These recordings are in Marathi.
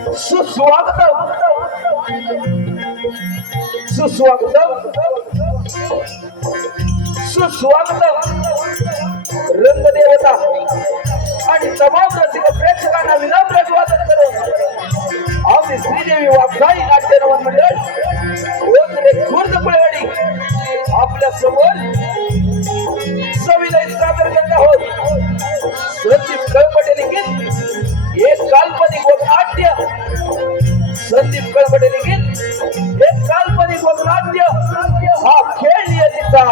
सुस्वागतम सुस्वागतम सुस्वागतम रंगदेवता आणि तमाम रसिक प्रेक्षकांना विनम्र स्वागत करून आम्ही श्रीदेवी वाघाई नाट्य नवन मंडळ ओझरे खुर्द पुळेवाडी आपल्या समोर सविनय सादर करत आहोत। संदीप कळपटे लिखित एक काल्पनिक वगनाट्य संदीप कळपटे लिखित एक काल्पनिक वगनाट्य हा खेळ नियतीचा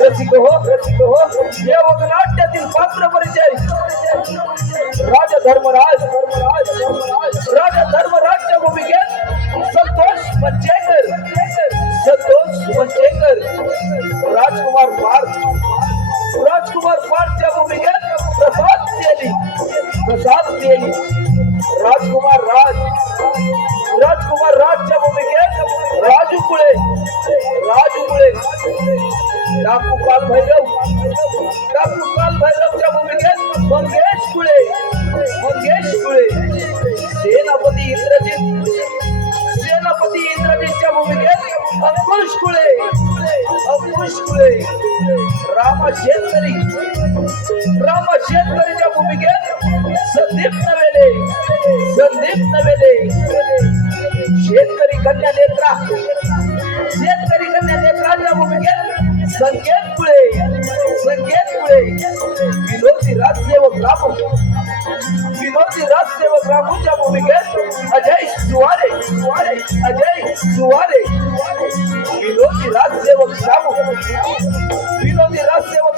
रसिक हो या वगनाट्यातील पात्र परिचय राजा धर्मराजच्या भूमिकेत संतोष मंचेकर राजकुमार पार्थच्या भूमिकेत प्रसाद तेली राजकुमार राजच्या भूमिकेत राजू कुळे डाकू काल भैरवच्या भूमिकेत मंगेश कुळे सेनापती इंद्रजितच्या भूमिकेत अंकुश कुळे रामा शेतकरीच्या भूमिकेत संदीप नवेले शेतकरी कन्या नेत्राच्या भूमिकेत संकेत कुळे विनोदी राजसेवक रामूच्या भूमिकेत अजय सुवारे विनोदी राजसेवक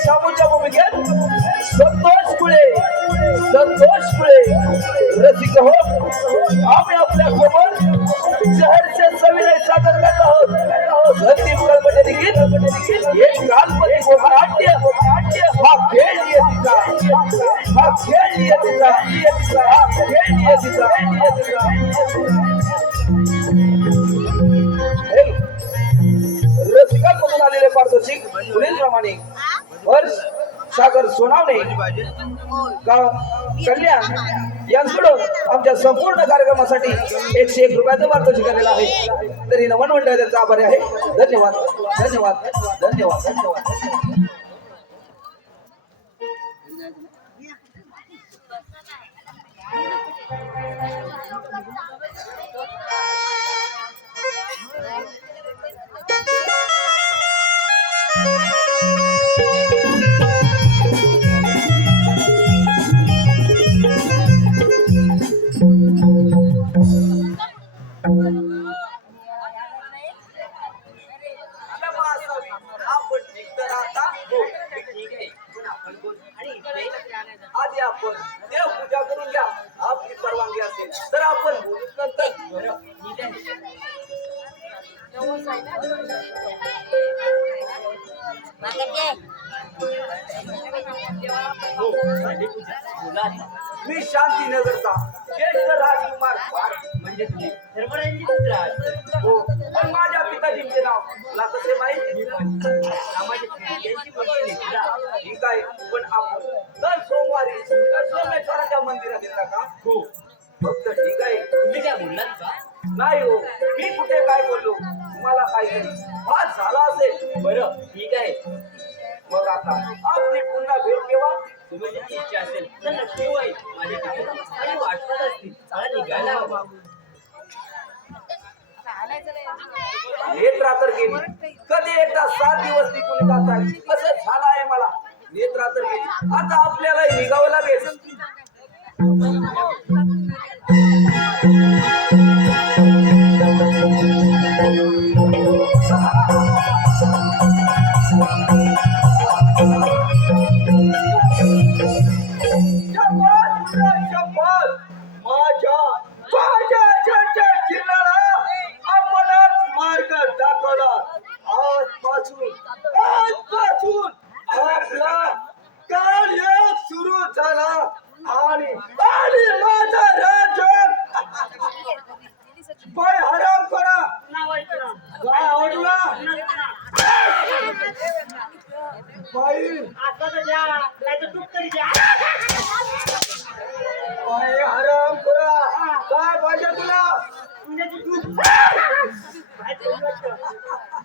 शामूच्या भूमिकेत संतोष कुळे रसिक हो आम्ही आपल्या सोबत शहरचे सविनय सादर करत आहोत। संदीप कळपटे लिखित एक काल्पनिक वगनाट्य हा खेळ नियतीचा रसिकांमधून आलेले पारितोषिक पुढीलप्रमाणे हर्ष सागर सोनावणे कल्याण यांकडून आमच्या संपूर्ण कार्यक्रमासाठी 101 रुपयाचं पारितोषिक आलेलं आहे। तरी नमन मंडळ त्यांचा आभारी आहे। धन्यवाद। आधी आपण देवपूजा करून घ्या। आपली परवानगी असेल तर आपण बोलूच नंतर। मी शांतीनगरचा ज्येष्ठ राजकुमार म्हणजे हो, पण माझ्या पिताजींचे नाव तुला कसे माहिती? ठीक आहे, पण आपण दर सोमवारी सोमेश्वराच्या मंदिरात येता का? हो, फक्त ठीक आहे। तुम्ही काय बोललात का? नाही हो, मी कुठे काय बोललो? मला काहीतरी वाद झाला असेल। बरं, ठीक आहे। मग आता आपली पुन्हा भेट केव्हा? तुम्ही जी इच्छा असेल तर नक्की होईल। माझ्या काही वाटत असतील चला निघायला हवा। नेत्रा तर गेली, कधी एकदा 7 दिवस टिकून जातात असं झालं आहे मला। नेत्रा तर गेली, आता आपल्याला निघावं लागेल। बाई आता तर द्या नाही तर तूप तरी द्या. बाई आराम करा. काय पाहिजे तुला? पुण्याची तूप. काय तोंड वाटतं?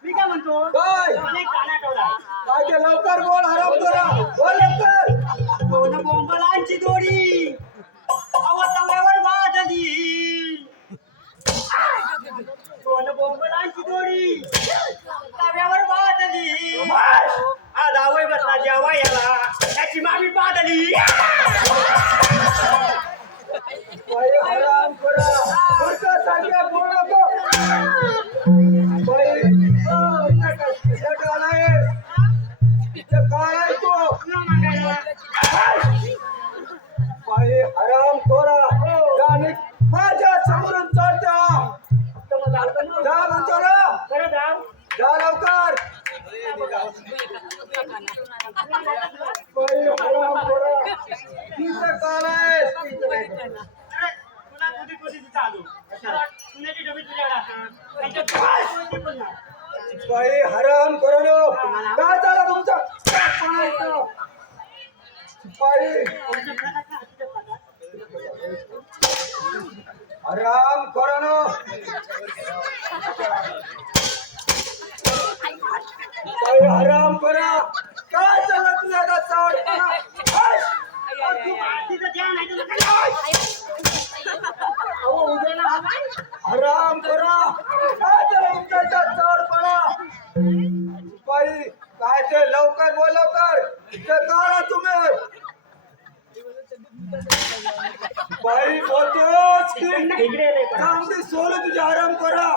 मी काय म्हणतो काय? मला एक गाणं आठवलं. पाहिजे लवकर बोल. आराम करा. बोल लवकर. दोन बोंबलांची जोडी अवताव्यावर बादली. दोन बोंबलांची जोडी तव्यावर बादली. आज आवय बसला जेवा याला त्याची मामी बादली. बाई आराम करा. पुढचं सांगा बोल नको. बाई इथं काय आहे? इथं काय आहे तू? बाई आराम करा. आणि माझ्या समोरून चालता. जा म्हणतो ना. खरं जाऊ जा लवकर. बाई आराम करा. इथं काय आहे? तुला तुझी कोशिश चालू पुण्याची डबी तुझ्याकडे. बाई हराम करो. काय झालं तुमचं? बाई आराम करो. बाई आराम करा. काय झालं तुझ्या चावडपणा? आराम करा. काय झालं तुमच्या चावडपणा? बाई काय ते लवकर बोल लवकर. इथं काढा तुम्ही. बाई बोलतोस की चांगली सोडू तुझी. आराम करा.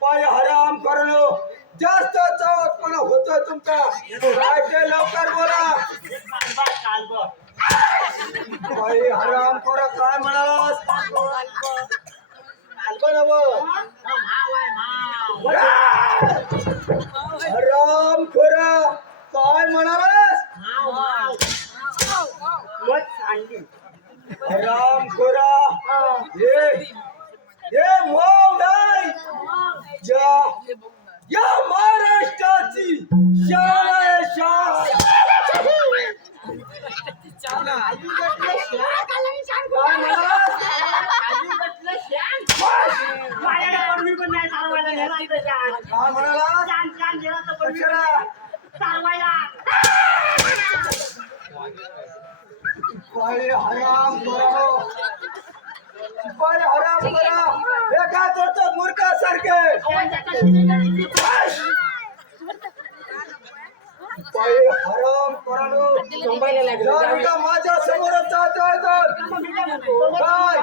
बाई आराम करणं. जास्त चावटपणा होतोय तुमचा. काय ते लवकर बोला. बाई आराम करा. काय म्हणालास? आराम करा. काय म्हणालास? आराम करा. हे मौन नाही. या महाराष्ट्राची शान आहे. शान. काय म्हणालास? काय म्हणालास? कशाला? बाई आराम करा. बाई आराम करा. हे काय करतो मूर्खासारखे? बाई आराम करा. माझ्या समोरच जातोय तर काय?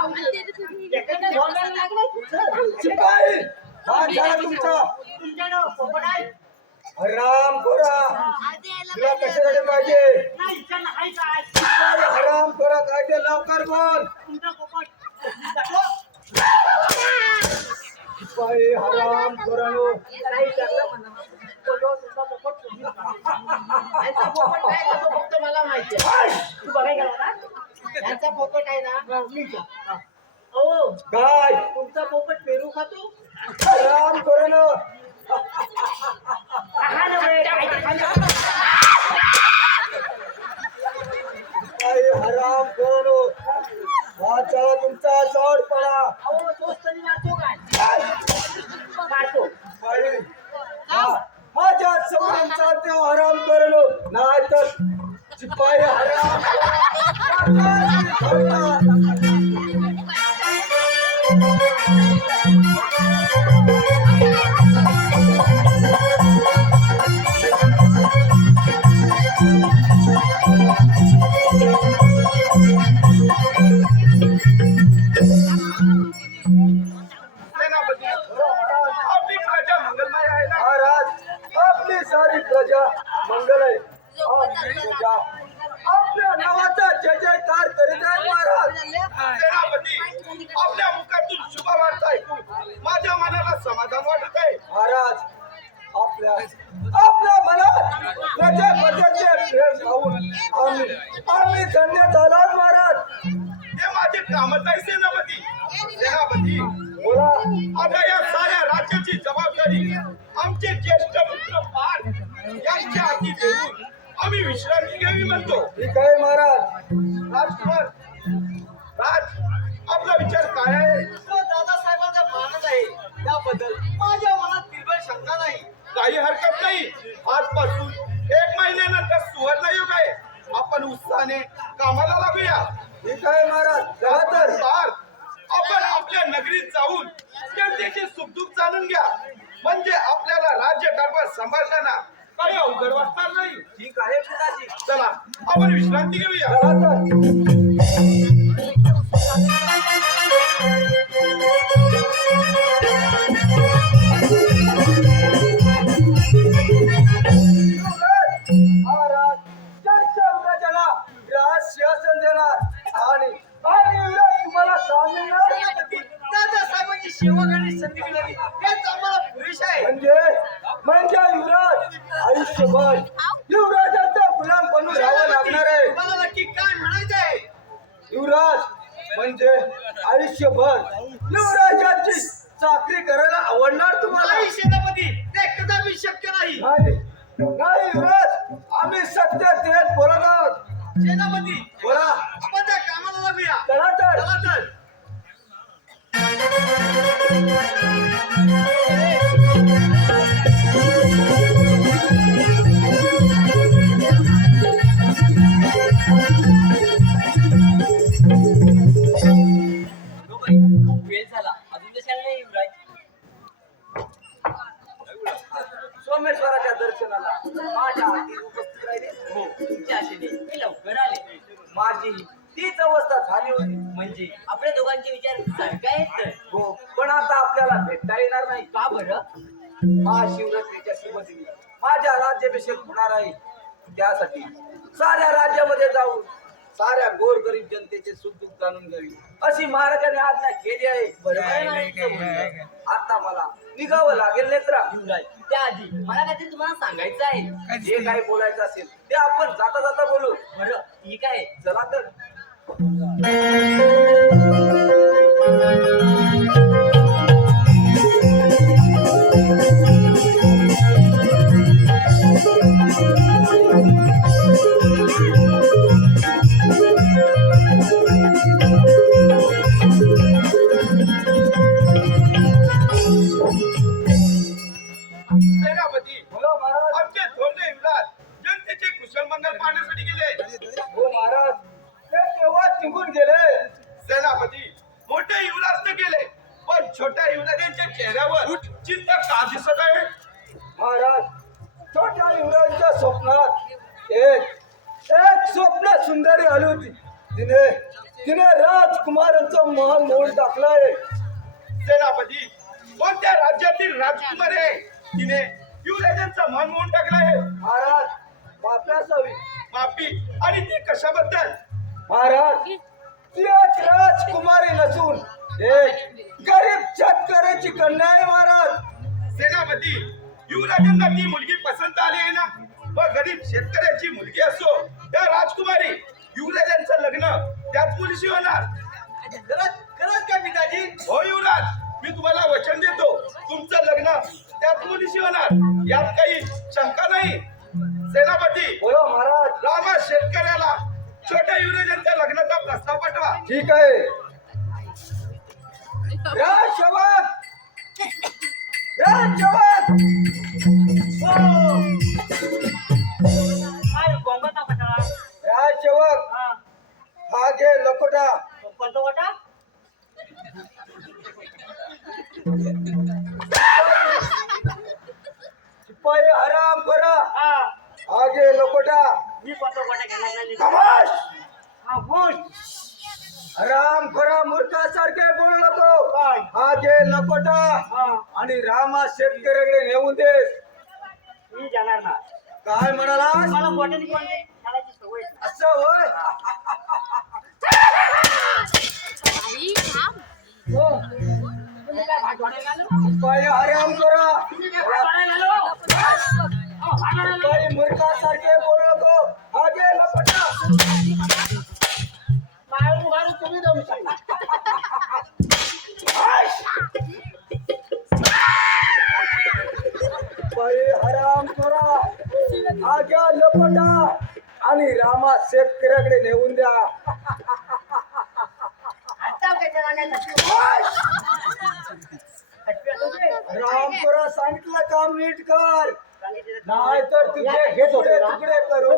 शिपाई हा झाला तुमचा. आराम करा. तुला कशासाठी पाहिजे? आराम करा. काय ते लवकर बोल. बाई आराम करा. मला माहिती तू बघायला गेला ना. त्यांचा पोपट आहे ना. हो काय तुमचा पोपट पेरू खातो. आराम करा. बाई आराम करा. हा चला तुमचा चढपणा. अहो तोच तरी मारतो काय मारतो. बाई माझ्या समोरून चालते. आराम करो. नाही तर शिपाई आराम आपली सारी प्रजा मंगल आहे. आपल्या नावाचा जय जयकार करीत आहे महाराज. सेनापती आपल्या मुखातून शुभ वार्ता ऐकून माझ्या मनाला समाधान वाटत आहे. महाराज आपल्या मनात प्रजापतीचे प्रेम पाहून आम्ही धन्य झालो महाराज. हे माझे कामच आहे सेनापती. सेनापती बोला. आता या अंतरी आमचे ज्येष्ठ मित्र पार यांच्या हाती देऊन आम्ही विश्रांती घ्यावी म्हणतो. ठीक आहे महाराज. राजकुमार राज, आपला विचार काय आहे? तो दादासाहेबांचा मानस आहे त्याबद्दल माझ्या मनात निर्भय शंका नाही. काही हरकत नाही. आजपासून 1 महिन्यानंतर सुवर्णयुग आहे. आपण उत्साहाने कामाला लागूया. ठीक आहे महाराज. चला तर. पार, आपण आपल्या नगरीत जाऊन जनतेचे सुखदुःख जाणून घ्या. म्हणजे आपल्याला राज्यकारभार सांभाळताना काही अवघड वाटणार नाही. ठीक आहे पिताजी. चला आपण विश्रांती घेऊया. चला तर. महाराज त्यांच्या उद्याच्याला राज शासन देणार आणि तुम्हाला सांगणार दादासाहेबांची सेवा करण्याची संधी मिळाली हेच आम्हाला पुरेसे आहे. म्हणजे युवराज आयुष्यभर युवराजाचा गुलाम बनून राहावं लागणार आहे. तुम्हाला नक्की काय म्हणायचं आहे? युवराज म्हणजे आयुष्यभर युवराजाची चाकरी करायला आवडणार तुम्हाला? नाही सेनापती, ते कदापि शक्य नाही. नाही नाही युवराज, आम्ही सत्य तेच बोलत आहोत. सेनापती, बोला. आपण त्या कामाला लागूया. चला तर. चला तर. वेळ झाला अजून कशाला नाही युवराज? सोमेश्वराच्या दर्शनाला माझ्या हाती उपस्थित राहिले. हो तुमच्या आशेने मी लवकर आले. माझी तीच अवस्था झाली होती. म्हणजे आपल्या दोघांचे विचार सारखे आहेत तर. हो, पण आता आपल्याला भेटता येणार नाही. का बरं? महाशिवरात्रीच्या शुभदिनी माझ्या राज्याभिषेक होणार आहे. त्यासाठी साऱ्या राज्यामध्ये जाऊन साऱ्या गोरगरीब जनतेचे सुखदुःख जाणून घ्यावी अशी महाराजांनी आज्ञा केली आहे. बरोबर. आता मला निघावं लागेल नेत्रा. युवराज, त्याआधी मला काहीतरी तुम्हाला सांगायचं आहे. जे काही बोलायचं असेल ते आपण जाता जाता बोलू. बरं ठीक आहे. चला तर. सेनापती, बोला महाराज. आमचे थोरले युवराज जनतेचे कुशल मंगल पाहण्यासाठी गेले. हो महाराज, ते तेव्हा निघून गेले. सेनापती, मोठे युवराज तर गेले, पण छोट्या युवराजांच्या चेहऱ्यावर चिंता का दिसत आहे? महाराज, छोट्या युवराजांच्या स्वप्नात एक स्वप्न सुंदरी आली होती. तिने तिने राजकुमारांचा महल मोडून टाकलाय. सेनापती, कोणत्या राज्यातील राजकुमार आहे तिने युवराजांचा मान मोडून टाकला आहे? महाराज, माफी हवी. माफी? आणि ती कशाबद्दल? महाराज, ती एक राजकुमारी नसून एक गरीब शेतकऱ्याची कन्या आहे. महाराज, सेनापती, युवराजांना ती मुलगी पसंत आली आहे ना? व गरीब शेतकऱ्याची मुलगी असो त्या राजकुमारी, युवराजांचं लग्न त्याच मुलीशी होणार. खरंच का पिताजी? हो युवराज, मी तुम्हाला वचन देतो, तुमचं लग्न त्याच मुलीशी होणार, यात काही शंका नाही. सेनापती, बोला महाराज. रामा शेतकऱ्याला छोट्या युवराजांच्या लग्नाचा प्रस्ताव पाठवा. ठीक आहे. राजसेवक, राजसेवक. काय कोंबडा पटाला? राजसेवक, हा घे लकोटा. कोणता वाटा? शिपाई हराम करा. हा, हा घे लकोटा. मी कोणता वाटा घेणार नाही. खामोश. हा, बोल. हराम खरा मूर्खासारखे बोलू नको. काय? हा घे लकोटा हा, आणि रामा शेतकऱ्याकडे नेऊन दे. मी जाणार ना. काय म्हणाला? मला बोटाने कोणते खेळायची सवय नाही. असं होय. आई थांब. हो. तुम्ही काय भात वाढायला आलो? शिपाई हराम करा. तुम्ही काय भात वाढायला आलो? अहो, भात वाढायला आलो. शिपाई मूर्खासारखे बोलू नको. हा घे लकोटा. मारून मारून तुम्ही जाऊ शकता. बाई हराम करा आग्या लपटा आणि रामा शेतकऱ्याकडे नेऊन द्या. आता काय राम करा सांगितलं काम नीट कर नाही तर तुझे तुकडे तुकडे करू.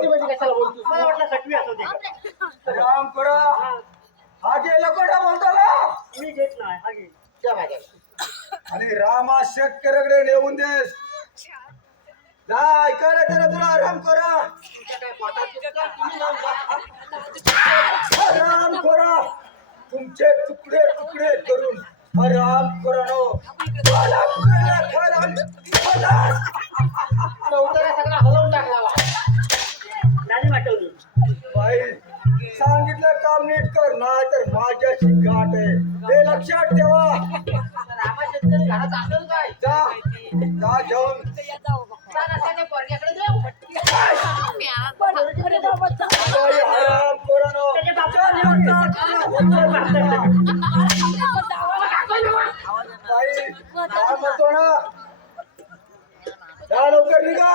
मला वाटलं सटवी असू दे. राम करा आगे लपटा बोलतो ना मी घेत नाही हा घे. त्या माझ्या. आणि रामा शेतकऱ्याकडे नेऊन देस. जाय करा त्याला तुला आराम करा. आराम करा तुमचे तुकडे तुकडे करून आराम करा नो. मला करा, मला. लवकर सगळा हलवून टाकला बा. नाही वाटवली. बाई सांगितलं काम नीट कर नाही तर माझ्याशी गाठ आहे हे लक्षात ठेवा. रामा शेतकरी घरात असेल काय? जा जा घेऊन पोरग्याकडे देऊ. बाई आराम करा नो. त्याच्या बापाला बाई काय म्हणतो ना जा लवकर निघा.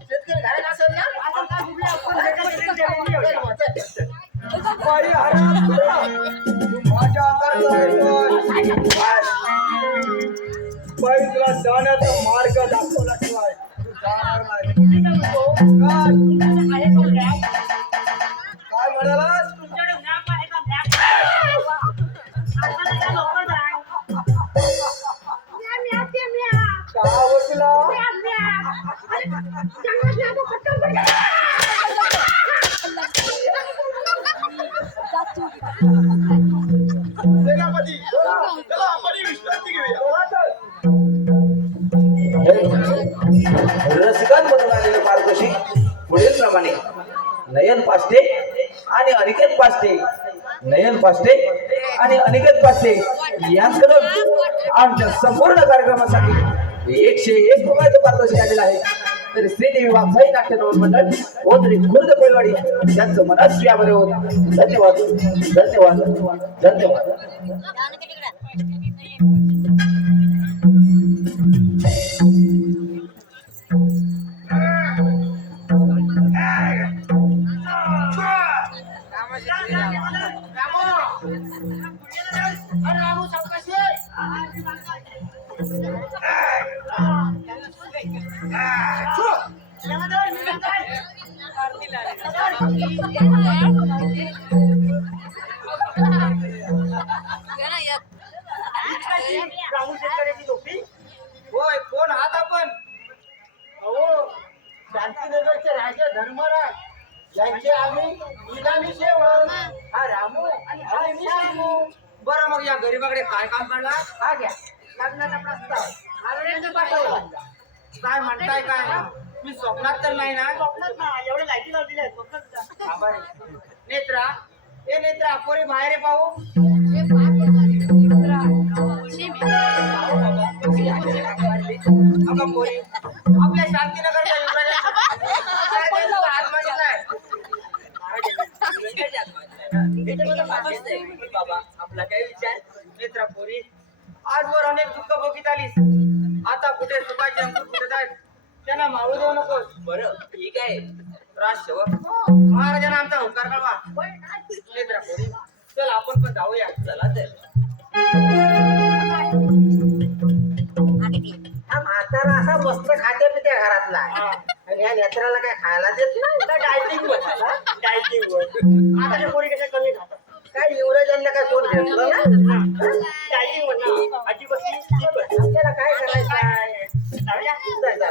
शेतकरी घरात असेल ना आपण काय कुठल्या बाई आराम करा तू माझ्या अंगात बाई तुला जाण्याचा मार्ग दाखवला शिवाय तू जाणार नाही. काय म्हणालास का हो तुला सेनापती चला आपण ही विश्रांती घेऊया. रसिकांत बनून आलेले मार्गदर्शी पुढील प्रमाणे नयन पाष्टे आणि अनिकेत पाष्टे नयन पाष्टे आणि अनिकेत पाष्टे यांकडून आमच्या संपूर्ण कार्यक्रमासाठी 101 रुपयाचं पारितोषिक आलेलं आहे. तर श्रीदेवी वाघसाई नाट्य नवल मंडळ ओतरी खुर्द कोळवाडी त्यांचं मनस्वी आभार होत. धन्यवाद धन्यवाद धन्यवाद. रामू शेतकऱ्याची टोपी. होय कोण आहात आपण अहो शांतीनगरचे राजा धर्मराज यांचे आम्ही इनामी सेवक. हा रामू आणि हा मी रामू. बरं मग या गरीबाकडे काय काम काढला हा घ्या लग्नाचा प्रस्ताव आनंद पाठवला. काय म्हणताय काय मी स्वप्नात तर नाही ना स्वप्नात ना एवढे लाईटी लावलेल्या आहेत स्वप्नात का? आभार आहे. नेत्रा ए नेत्रा पोरी बाहेर आहे पाहू अगं पोरी आपल्या शांतीनगरच्या बाबा आपला काय विचार? नेत्रा पोरी आजवर अनेक दुःख बघित आलीस. आता कुठे सुखाचे अंकुर फुटत आहेत त्यांना मावू देऊ नकोस. बरं ठीक आहे. राजसेवक महाराजांना आमचा हुंकार कळवा. नेत्रा पोरी चल आपण पण जाऊया. चला तर. हा म्हातारा असा मस्त खात्या पित्या घरातला आहे. आणि या नेत्राला काय खायला देत नाही. डायटिंग वर डायटिंग वर. आता पोरी कशा कमी खातात काय युवराजांना काय कोण घेतलं ना. डायटिंग वर आजी बसली आपल्याला काय करायचं आहे. जाऊया. जाऊया.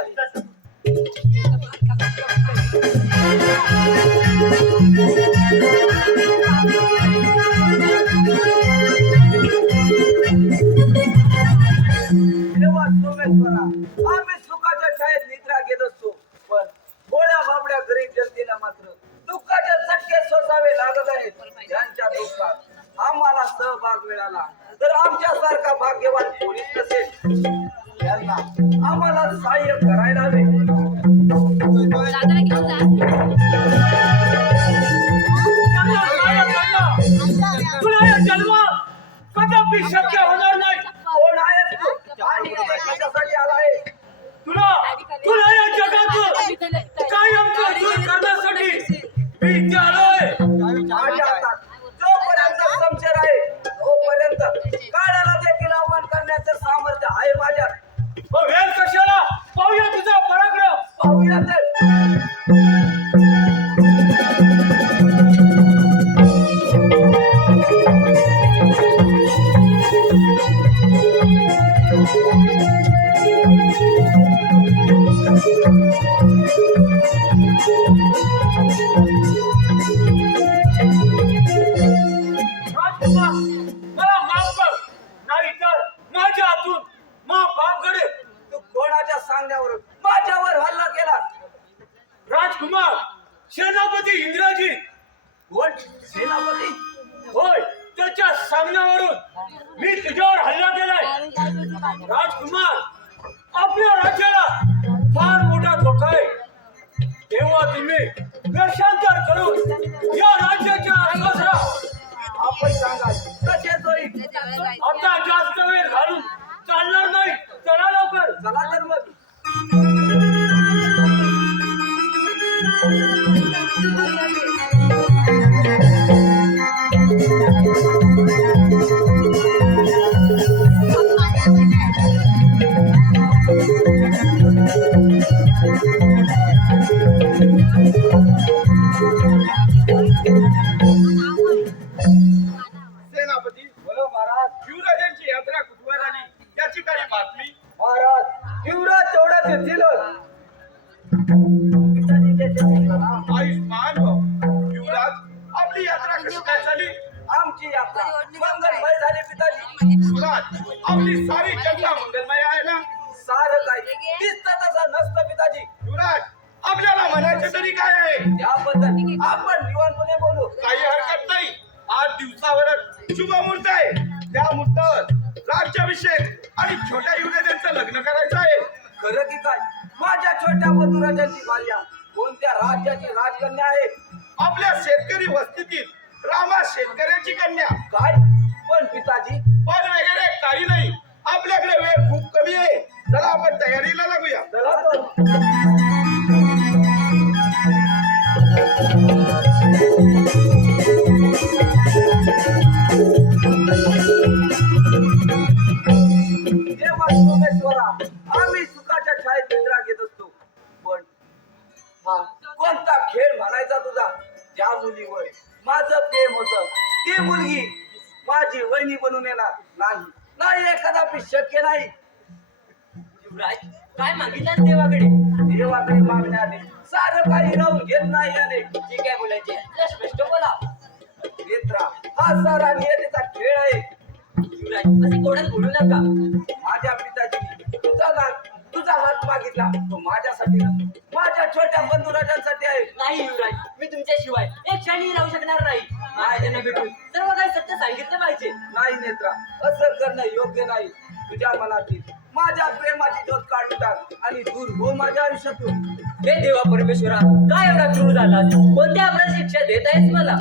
देवा सोमेश्वरा आम्ही सुखाच्या छायेत निद्रा घेत असतो पण गोळ्या बाबड्या गरीब जनतेला मात्र दुःखाचे चटके सोसावे लागत आहेत. यांच्या दुःखात आम्हाला सहभाग मिळाला तर आमच्यासारखा भाग्यवान पोलीस नसेल. यांना आम्हाला सहाय्य करायला हवे. दादाला घेऊन जा. कदापि शक्य होणार नाही. कोण आहेस तू? आणि कशासाठी आला आहे? सेनापती इंद्रजी. कोण सेनापती? होय, त्याच्या सामन्यावरून मी तुझ्यावर हल्ला केलाय. राजकुमार, आपल्या राज्याला फार मोठा धोका आहे. तेव्हा तुम्ही वेषांतर करून या राज्याच्या आसपास राहा. आपण सांगा कसे होईल? आता जास्त वेळ घालून चालणार नाही. चला लवकर. चला तर मग. सेनापती, बोलो महाराज. युवराजांची यात्रा कुठवर आली याची काही बातमी? महाराज युवराज तेवढ्यात येतीलच. आयुष्मान हो. युवराज, आपली यात्रा कशी काय झाली? आमची यात्रा मंगलमय झाली पिताजी. युवराज, आपली सारी जनता मंगलमय आहे ना? सारं काही दिसतं तसं नसतं पिताजी. युवराज, आपल्याला म्हणायचं तरी काय आहे? त्याबद्दल आपण निवांतपणे बोलू. काही हरकत नाही. 8 दिवसावरच शुभ मुहूर्त आहे. त्या मुहूर्तावर राज्याभिषेक आणि छोट्या युवराजांचं लग्न करायचं आहे. खरं की काय? माझ्या छोट्या बंधुराजांची भार्या कोणत्या राज्याची राजकन्या आहे? आपल्या शेतकरी वस्तीतील रामा शेतकऱ्याची कन्या. काय पण पिताजी? पण वगैरे काही नाही. आपल्याकडे वेळ खूप कमी आहे. चला आपण तयारीला लागूया. चला तर. देवा सोमेश्वरा, आम्ही सुखाच्या छायेत निद्रा घेत असतो. पण हा कोणता खेळ म्हणायचा तुझा? ज्या मुलीवर माझं प्रेम होतं ती मुलगी माझी वहिनी बनून येणार नाही. नाही, कदापि शक्य नाही. युवराज, काय मागितलं देवाकडे? देवाकडे मागण्याने सारं काही राहून घेत नाही याने. जे काय बोलायचे जरा स्पष्ट बोला. नेत्रा, हा सारा नियतीचा खेळ आहे. युवराज, असे कोणाला बोलू नका. माझ्या पिताजीने तुझा हात मागितला तो माझ्यासाठी नसतो, माझ्या छोट्या बंधुराजांसाठी आहे. नाही युवराज, मी तुमच्याशिवाय एक क्षणी राहू शकणार नाही. महाराजांना भेटून सर्व काही सत्य सांगितलं पाहिजे. नाही नेत्रा, असं करणं योग्य नाही. तुझ्या मनातील माझ्या प्रेमाची ज्योत काढून टाक आणि दूर हो माझ्या आयुष्यातून. हे देवा परमेश्वरा, काय एवढा क्रूर झाला? कोणत्या अपराध शिक्षा देत आहेस मला?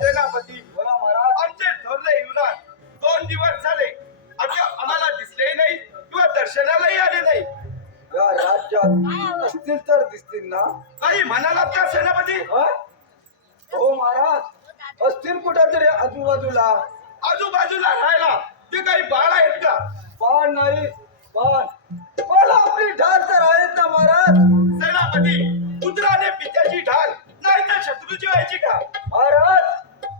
सेनापती, बोला महाराज. आमचे थोरले युवराज 2 दिवस झाले अद्याप आम्हाला दिसले नाही किंवा दर्शनालाही आले नाही. या राज्यात असतील तर दिसतील ना? काही म्हणालात का सेनापती? हा? हो महाराज, असतील कुठेतरी आजूबाजूला. आजूबाजूला राहायला ते काही बाळ आहेत का? पण नाही, पण आपली ढाल तर आहेत ना महाराज. सेनापती, पुत्राने पित्याची ढाल नाही तर शत्रूची व्हायची का? महाराज,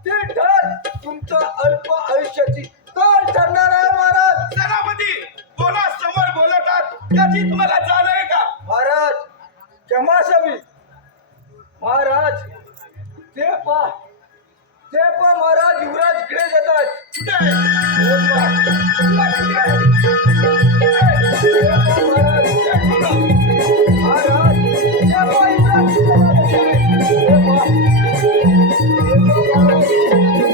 ती ढाल तुमच्या अल्प आयुष्याची काल ठरणार आहे महाराज. सेनापती, कोणा समोर बोलत आहात याची तुम्हाला जाण आहे का? महाराज क्षमासावी. महाराज ते पा महाराज युवराज इकडे येतात. कुठे आहे? हे पहा. हे पहा महाराज. महाराज, हे पहा युवराज इकडे येतात. हे पहा. हे पहा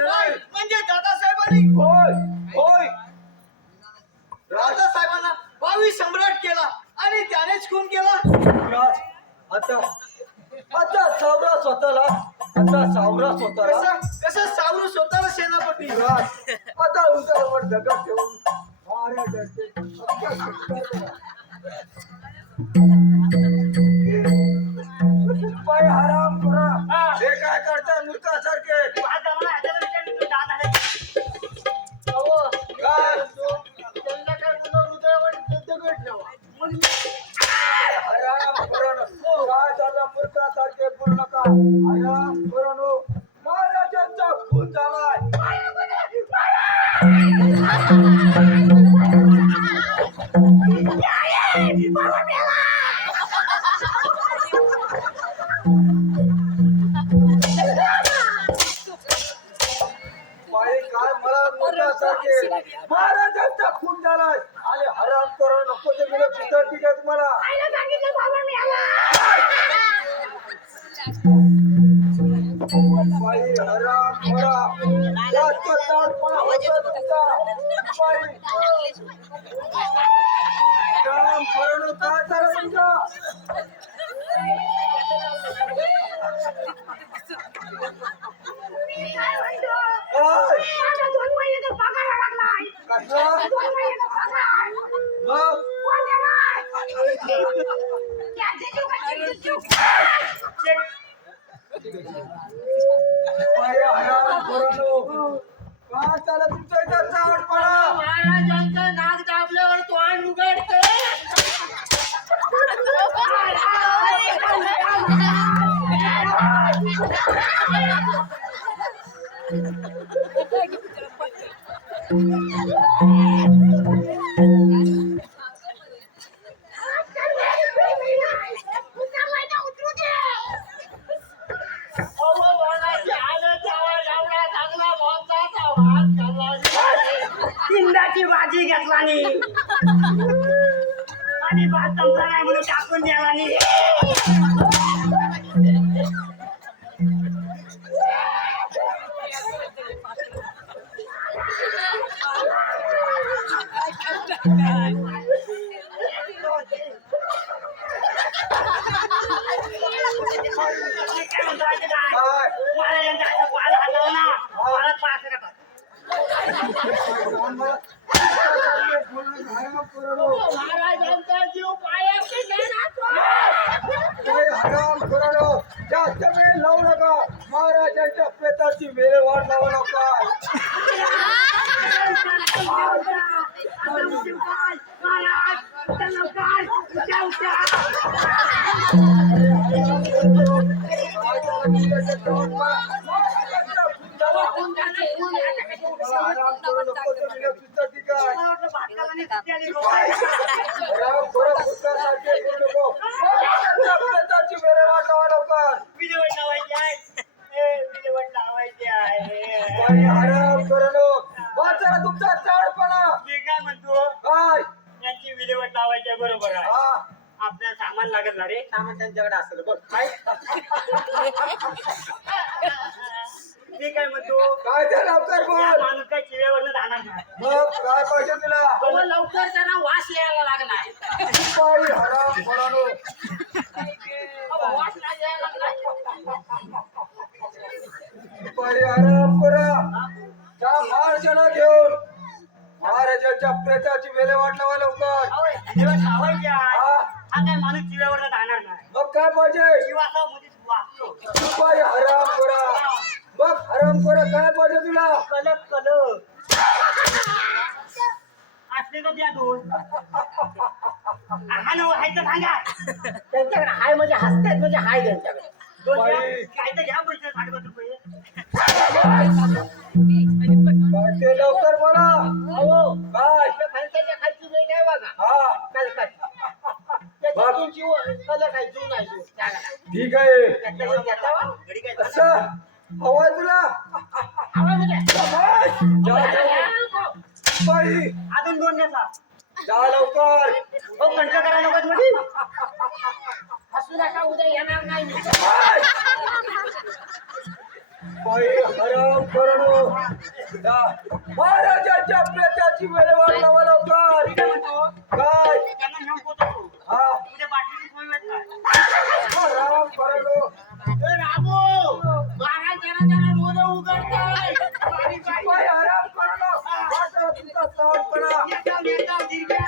महाराज. म्हणजे दादासाहेबांनी होय. दादासाहेबांना 22 सम्राट केला आणि त्यानेच खून केला. राज, आता सावरा स्वतःला. कसं सावरू स्वतःला सेनापती? राज, आता उंचावर दगड ठेवून महाराजांचे बाई हराम खोरा हे काय करता मूर्खासारखे आज आम्हाला हाताला विचारलं तू दाद आले अहो काय त्यांना काय मुलं हृदयावर दगड ठेवा हराम खोरानो काय झालं मूर्खासारखे बोलू नका हराम खोरानो महाराजांचा खून झालाय बाई काय मला मूर्खासारखे महाराजांचा खून झालाय आणि हराम खोरानो नको ते मला चित्र ठीक आहे तुम्हाला बाई हराम खोरा जास्त ताडपणा होतो तुमचा बाई हराम खोरानो काय झालं तुमचा काय? काय चाललं तुमच्या इथं चावटपणा महाराजांचं नाक दाबल्यावर तोंड उघडते इंदाची भाजी घेतला आणि भात संपला नाही म्हणून टाकून द्याला महाराजांचा पाल हलवला ना मला पास करतात महाराजांचा जीव पायाशी हराम खोरानो जास्त वेळ लावू नका महाराजांच्या प्रेताची विल्हेवाट लावू नका हराम खोरा नको ते विल्हे चित्र ठीक आहे हराम खोरा पुत्रासारखे करू नको महाराजांच्या प्रेताची विल्हेवाट लावा लवकर विल्हेवाट लावायची आहे विल्हेवाट लावायची आहे बाई हराम खोरानो वाचा तुमचा चाडपणा मी काय म्हणतो काय यांची विल्हेवाट लावायची आहे, बरोबर आहे हा आपल्याला सामान लागत ना रे सामान त्यांच्याकडे असेल बघ काय मी काय म्हणतो काय ते लवकर बोल माणूस काय चिव्यावरनं राहणार नाही मग काय पाहिजे तुला तो लवकर त्यांना वास यायला लागलाय बाई हराम खोरानो वास नाही यायला लागलाय बाई हराम खोरा त्या महाराजांना घेऊन महाराजांच्या प्रेताची विल्हेवाट लावा लवकर विल्हेवाट लावायची आहे हा हा काय माणूस चिव्यावरनं राहणार नाही मग काय पाहिजे जीवासामध्येच वाचतो बाई हराम खोरा बघ हराम खोरा काय पाहिजे तुला कलक कलक असले तर द्या दोन हा नव हायचं सांगा त्यांच्याकडे हाय म्हणजे हसतात म्हणजे हाय त्यांच्याकडे दोन द्या. बाई. काय तर घ्या पैसे 50 रुपये काय ते लवकर बोला हो काय खालच्या खालची वेट आहे बघा हा कलकट त्याची तुमची कलक आहे जून आहे जून त्याला ठीक आहे त्याच्यावर घेता वा. घडी काय असं हवाय तुला आवाज जा, जा. बाई अजून दोन द्याचा जा लवकर हो कंट करा नको मध्ये हसू नका उद्या येणार नाही बाई हराम करणो महाराजांच्या प्रेताची विल्हेवाट लावा लवकर काय त्यांना घेऊन पोहोचतो हा उद्या बाटलीची सोय होत नाही हराम करणो रामो महाराज जरा जरा डोळं उघडताय बाई हराम करणो तुमचा तावडपणा. नेता दिरग्या.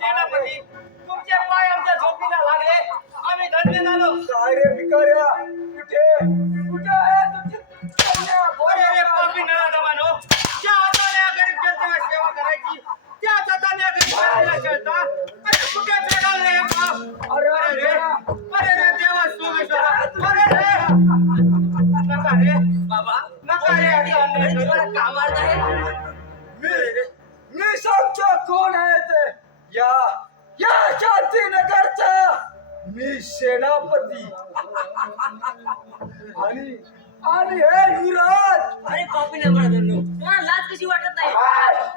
सेनापती तुमचे पाय आमच्या झोपीला लागले आम्ही धन्य झालो. काय रे भिकाऱ्या, कुठे आहे तुझी कन्या? अरे रे पापी नराधमानो, ज्या हाताने या गरीब जनतेला सेवा करायची त्याच हाताने या गरीब जनतेला छळता. अरे कुठे फेडाळले हे पाप? अरे रे देवा सोमेश्वरा, अरे रे नका रे बाबा, नका रे असं अन्याय करू. का मारत आहे? मी सांगतो कोण आहे ते. या शांतीनगरचा मी सेनापती आणि हे युवराज. अरे पापी नाही म्हणत तुम्हाला लाज कशी वाटत नाही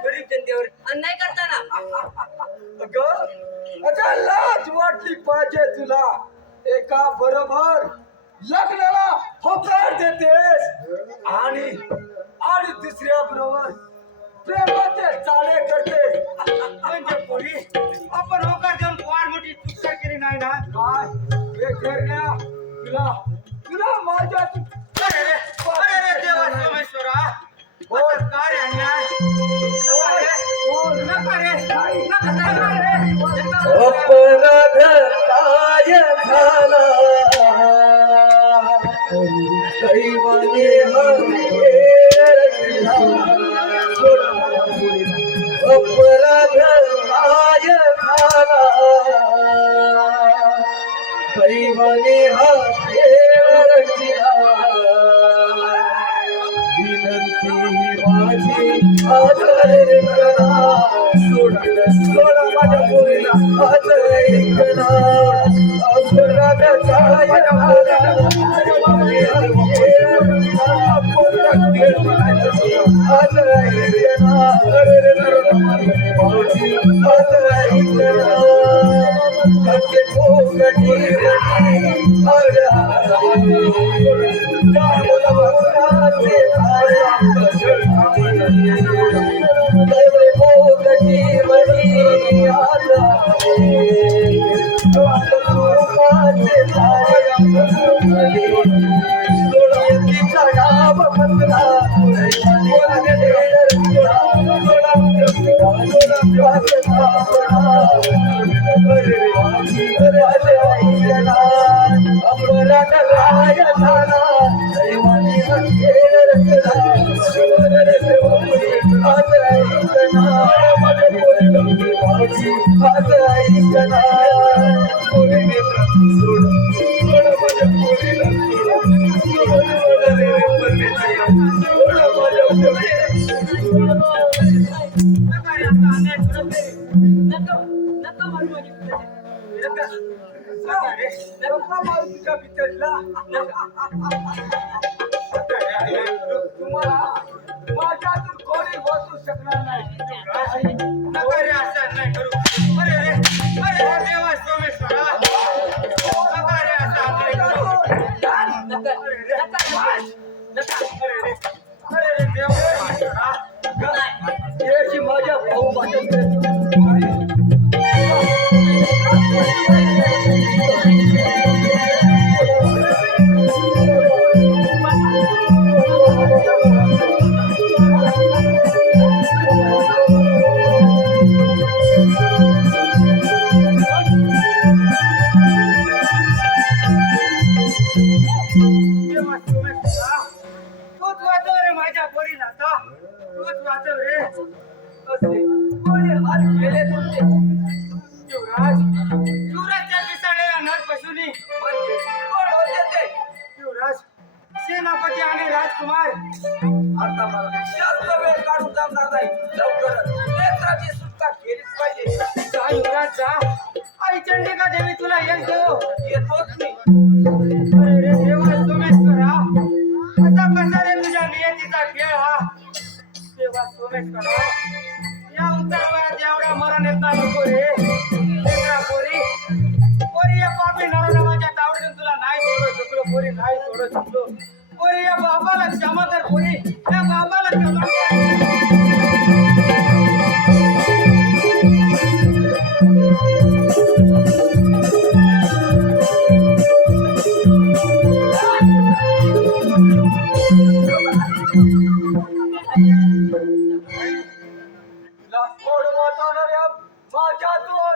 गरीब जनतेवर अन्याय करताना? अगं लाज वाटली पाहिजे तुला. एका बरोबर लग्नाला होकार देतेस आणि दुसऱ्या बरोबर प्रेमाचे चाळे करते. म्हणजे पोरी आपण होकार देऊन फार मोठी चूक केली नाही ना. काय हे करण्या तुला माझ्या अरे रे देवा सोमेश्वरा, असं काय अन्याय? नका रे, नका रे. अपराध काय झाला दैवाने अपराध काय झाला दैवाने हा खेळ रचला. विनंती माझी आदर करा. सोडा माझ्या पोरीला आदर करा. अपराध काय झाला दैवाने हा खेळ रचला. आदर करा. माझी आदर करा. कसे पोगटी तुम्हाला माझ्यातून कोणी वाचू शकणार नाही. नका रे असं अन्याय करू. अरे रे देवा सोमेश्वरा, नका रे असं अन्याय करू. अरे रे देवा सोमेश्वरा. याची माझ्या भाऊ माझ्या सेनापती आणि राज राजकुमार आता मला जास्त वेळ काढून जमणार नाही. लवकरच नेत्राची सुटका केलीच पाहिजे. जा युवराज जा. आई चंडिका देवी तुला यश देव. येतोच मी. अरे रे देवा सोमेश्वरा, आता कसा रे तुझ्या नियतीचा खेळ हा. देवा सोमेश्वरा, या उतार वयात एवढा मरण येता नको रे. लेकरा पोरी पोरी, या पापी नरनामाच्या तावडीतून तुला नाही सोडू शकलो पोरी, नाही सोडू शकलो पोरी. या बाबाला क्षमा कर पोरी, या बाबाला क्षमा कर. लाखोड वाचवणाऱ्या माझ्यातून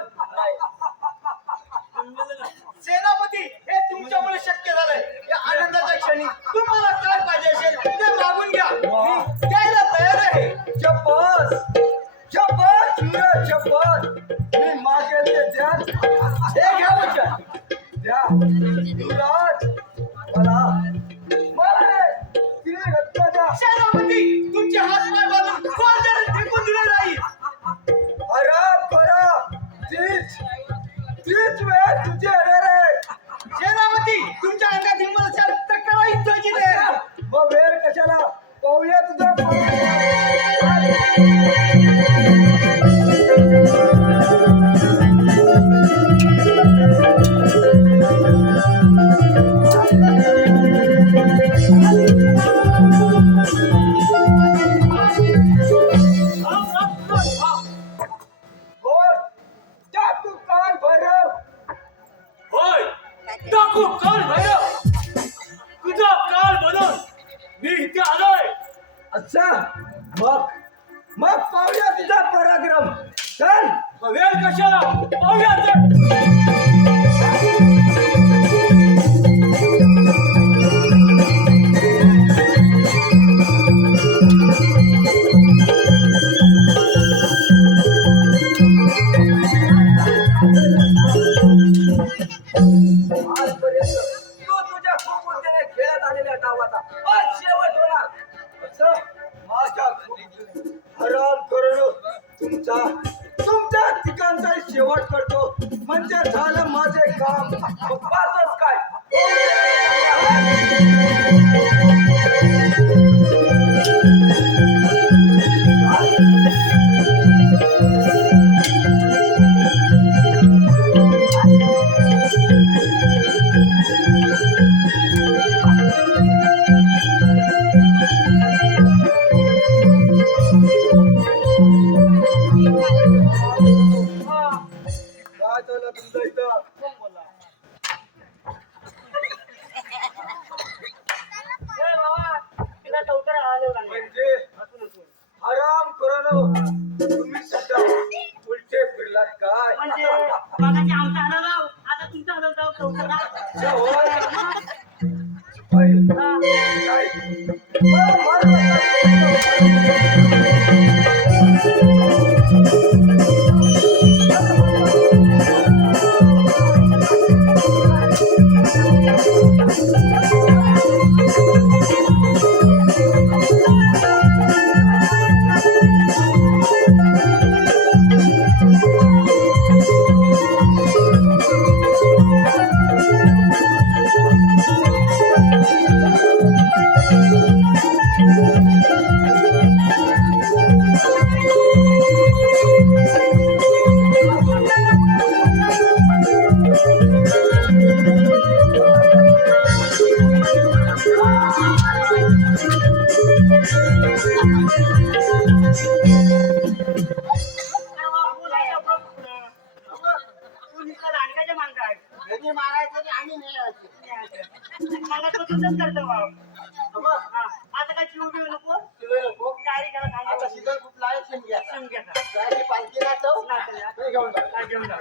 सेनापती, हे तुमच्यामुळे शक्य झालंय. या आनंदाच्या क्षणी तुम्हाला काय पाहिजे असेल ते मागून घ्या. मी द्यायला तयार आहे. शपथ शपथ सूर्य शपथ, मी मागेल ते द्या. हे घ्या वचन द्या. युवराज, मला नाही, तिने रक्त द्या. सेनापती, तुमचे हात पाय बांधून कोण जरा फेकून दिले नाही. तीच वेळ तुझी येणार आहे. सेनापती, तुमच्या अंगात हिंमत असेल तर करा युद्धाची तयारी. मग वेळ कशाला, पाहूया तुझा अच्छा, मग पाहूया तुझा पराक्रम. चल. वेळ कशाला, पाहूया तर. आजपर्यंत तू तुझ्या कुमुद्देने खेळत आलेल्या डावाचा आज शेवट होणार. असं माझ्या हराम करून तुमच्या ठिकाणचा शेवट करतो म्हणजे झालं माझे काम. पाचच काय काय झालं तुमच्या इथं? म्हणजे आराम करून तुम्ही सुद्धा उलटे फिरलात काय? मारायचं आणि न्यायचं. आता काय चिव बिव नको. शिवाय नको. डायरेक्ट त्याला आता खायला सीझन कुठला आहे शिमग्या. शिमग्याचा. जायची पालखी नाचव. नाचव. घेऊन जा. काय घेऊन जा.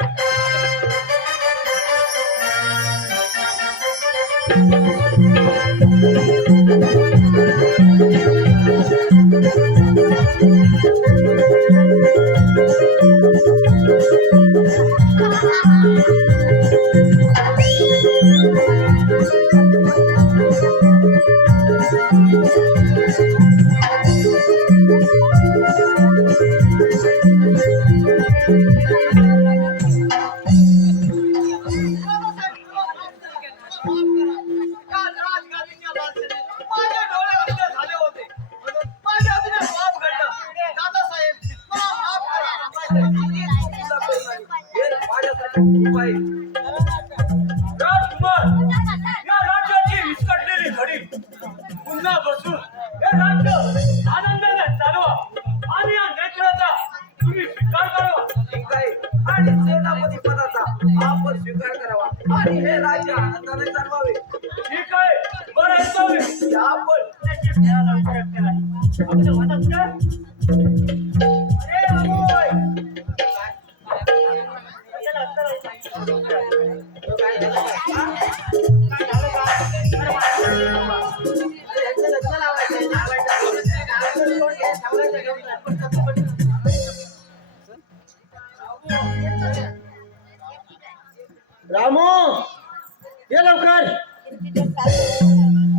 Thank you. बाई, राजकुमार या राज्याची विस्कटलेली घडी पुन्हा बसून हे राज्य आनंदाने चालवा आणि या नेत्राचा तुम्ही स्वीकार करावा. ठीक आहे. आणि सेनापती पदाचा आपण स्वीकार करावा आणि हे राज्य आनंदाने चालवावे. ठीक आहे, बरं असावे. आपण आपल्या मनात काय? अरे अमोय! यांचं लग्न लावायचं रामू ये लवकर.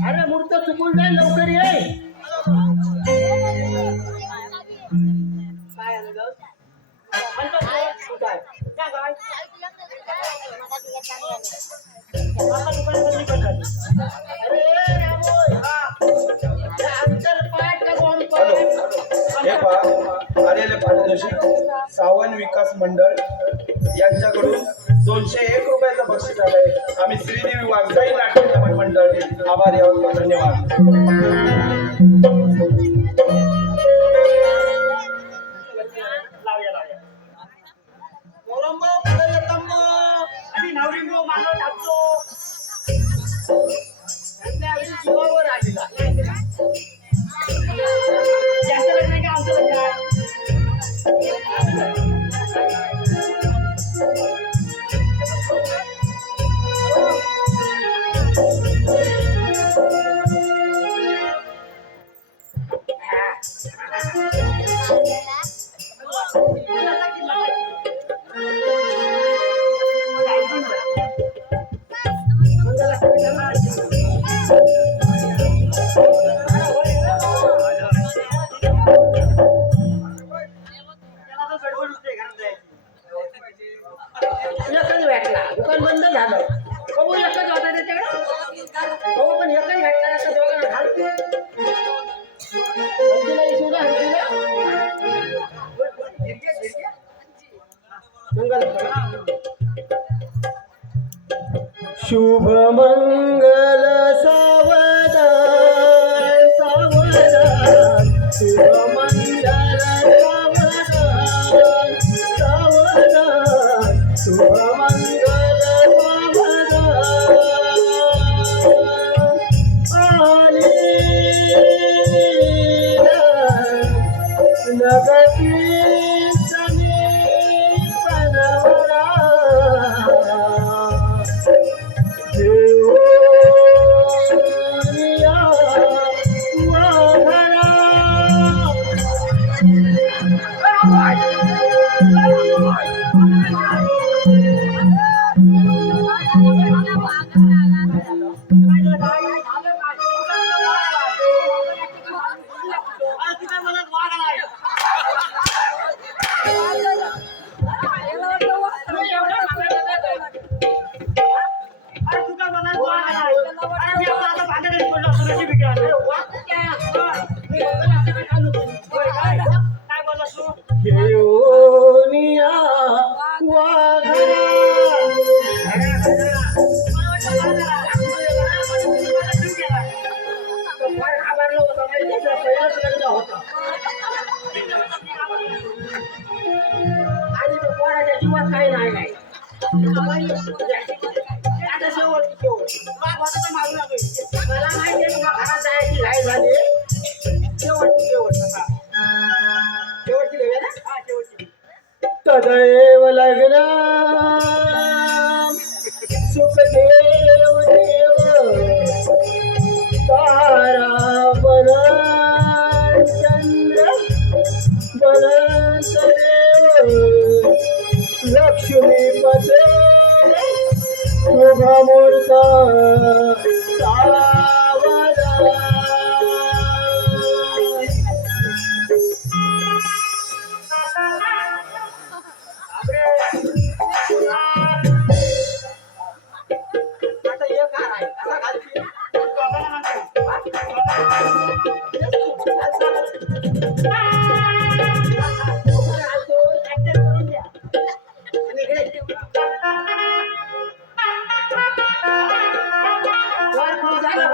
अरे मूर्त चुकून जाईल, लवकर ये. काय आणलं? म्हणतो काय? काय? काय काय? आता दुकानात बंदी करतात. अरे रामू, या अंतरपाट का बॉम्ब हॅलो पडेल? हे पहा आलेले पारितोषिक सावन विकास मंडळ यांच्याकडून 201 रुपयाचं बक्षीस आलंय. आम्ही श्रीदेवी वाघजाई नाट्य मंडळ आभारी आहोत. धन्यवाद. लावूया लावूया. कोलंबो, पुढे येतंबो. आणि नवरिंगो मानव टाकतो. त्यांच्या आधी जीवावर आलेला. ज्यांचं लग्न आहे का आमचं लग्न आहे? त्याला तर गडबड होते घरात जायची. एकच भेटला, दुकान बंद झालं. बघू एकच होता त्याच्याकडे. हो पण एकच भेटला, आता दोघांना घाल. हल्दीला येशील का, हल्दीला? शुभ मंगल सावधान सावधान, शुभ मंगल सावधान सावधान, शुभ मंगल सावधान. नगती समीपनवरा देवोनिया वाघरा. अरे तुझ्या मनात वाघ आलाय. अरे तुझ्या मनात वाघ आलाय. अरे मी आता भांडण पडलो तुझ्याशी बिघाड. काय बोललास तू? देवोनिया वाघरा. घाबरलो होतो, त्याच्या पहिलाच लग्न होतं. आणि तो पोराच्या जीवात काही नाही नाही. आता शेवट वाघ होता तर मारू लागेल. मला माहिती आहे तुला घरात जायची घाई झाली. शेवटची घेऊया ना. हा शेवटची. तदैव लग्न सुखदेव देव तारा बन चंद्र बनत देव लक्ष्मीपते शुभमूर्त आता एक हार आहे आता घालची. बाबाला म्हणतो. घालतो, ऍक्टर करून द्या. आणि घे.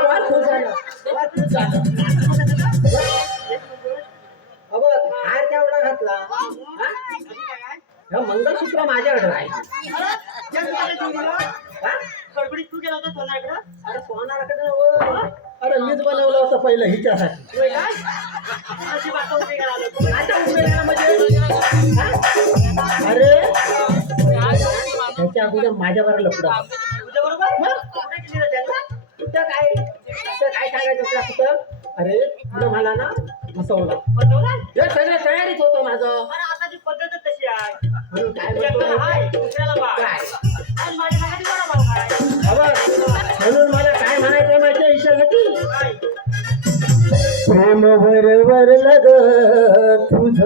वर खुश झालं वर खुश झालं अबो हार केवढा घातला हा? हे मंगळसूत्र माझ्याकडे आहे हा? गडबडीत तू गेला होता सोनाकडं अरे सोनाराकडे नव्हं. अरे मीच बनवलं होतं पहिलं हिच्यासाठी होय काय अशी बाता उभी करायला आलो आता उभे राहा म्हणजे हा? अरे त्याच्या अगोदर माझ्या बरोबर लपडा तुझ्या बरोबर कुठे गेली रे त्यांना कुठं काय सांगायचं तुला कुठं अरे तुला मला ना फसवला बसवला हे सगळं तयारीच होतं माझं अरे आताची पद्धतच तशी आहे म्हणून काय एकाला म्हणतो हाय दुसऱ्याला बाय काय आणि माझ्यासाठी बरा भाव काय अबा, म्हणून मला काय म्हणायचं माझ्या ईशासाठी काय प्रेम वर लग तुझ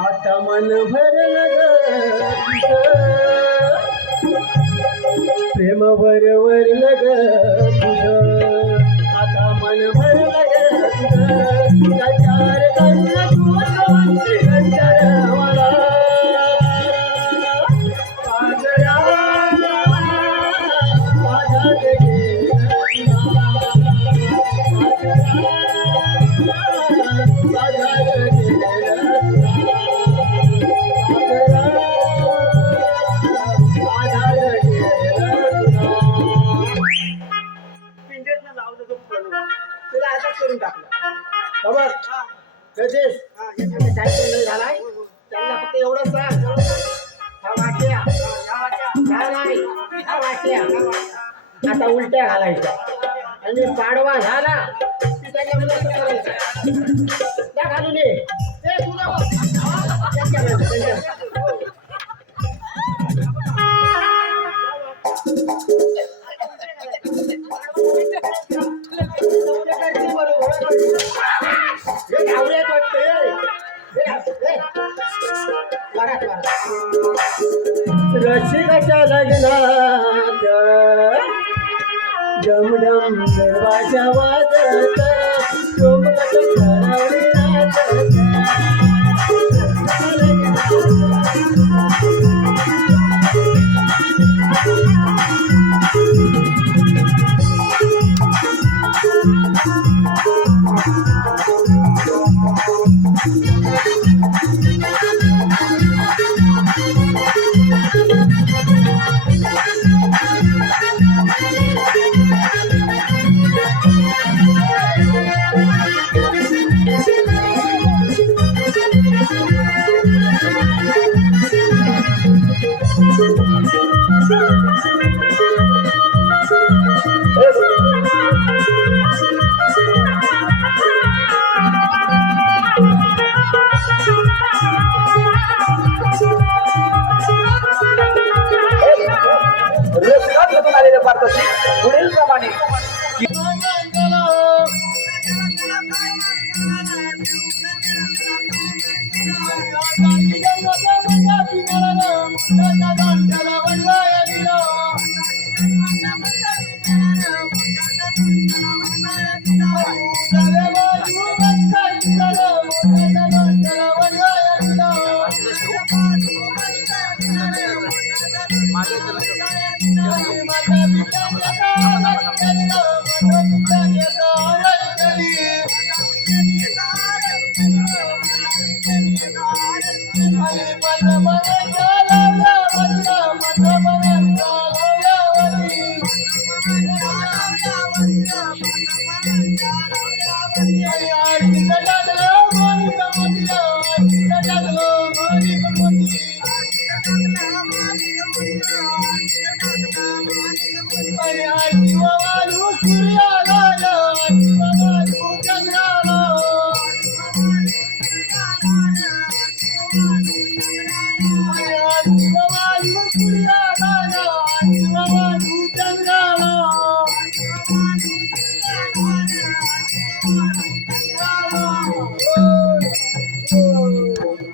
आता मन भरलं ग तुझ प्रेम वर लग तुझ आता मन भरलं ग तुझ चार कंच तू कंचर मला पागला माझ्यात पिंजऱ्यातनं लावलं तो पळून. तुला आता करून टाकलं खबर गजेश याच्यामध्ये काय निर्णय झालाय त्यांना फक्त एवढं सांग हा वाक्या हा नाही हा वाक्या आता उलट्या घालायच्या आणि पाडवा झाला की त्याच्यामध्ये असं करायचं त्या घालून ये ते तुला बघ. त्यांच्यामध्ये. हे घावऱ्यात वाटतं रसिकाच्या लग्नात डमडम दरवाजा वाजत डोंबत ठरवली रसिकांमधून आलेल्या पार्थाशी पुढील प्रमाणे I